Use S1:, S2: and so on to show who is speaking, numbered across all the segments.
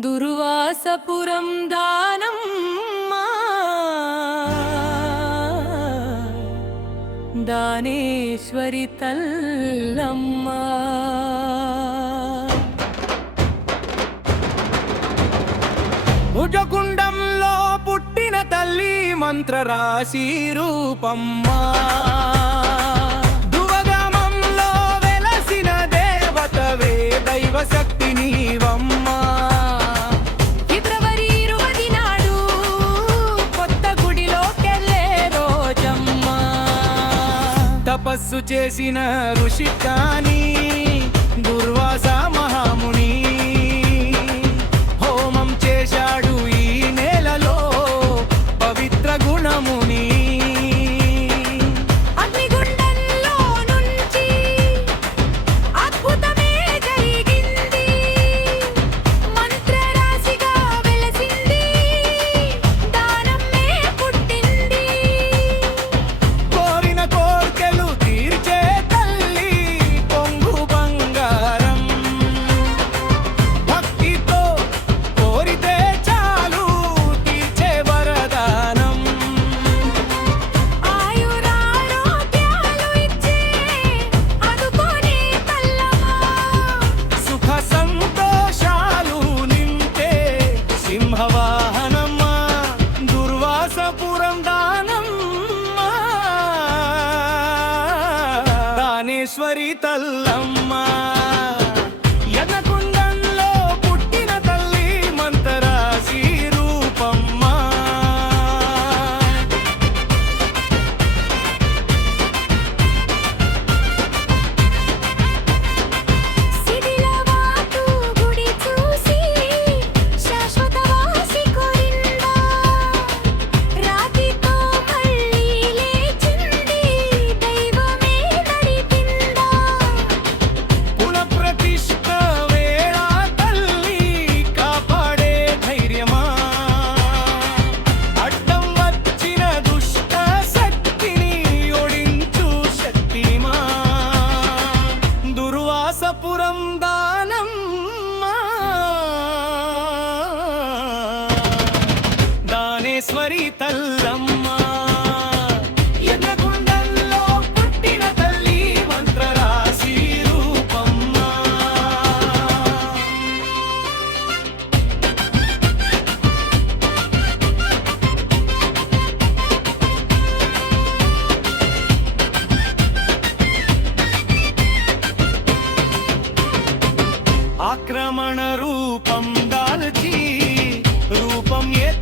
S1: దుర్వాసపురం దానం దానేశ్వరి तल्लम्मा
S2: భుజకుండంలో పుట్టిన తల్లి మంత్రరాశి రూపమ్మా. దువగమంలో వెలసిన దేవతవే దైవశక్తి నీవమ్మా. చేసిన ఋషి కానీ దుర్వాస భువనేశ్వరి తల్లమ్మా. భువనేశ్వరి తల్లమ్మ. ఆక్రమణ రూపం దాల్చి రూపం ఎత్తి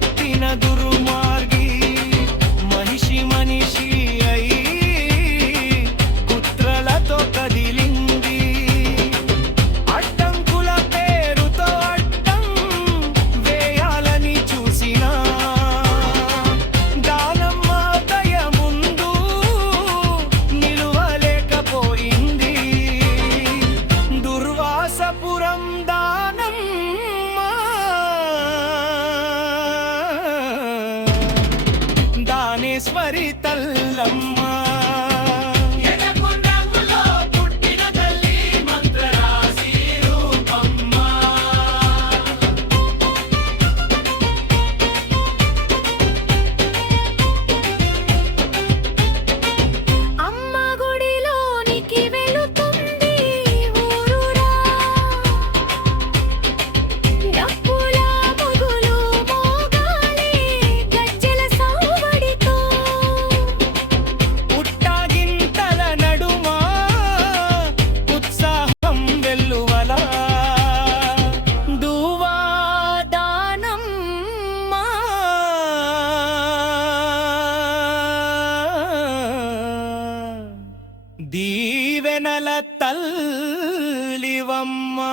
S2: దేవమ్మా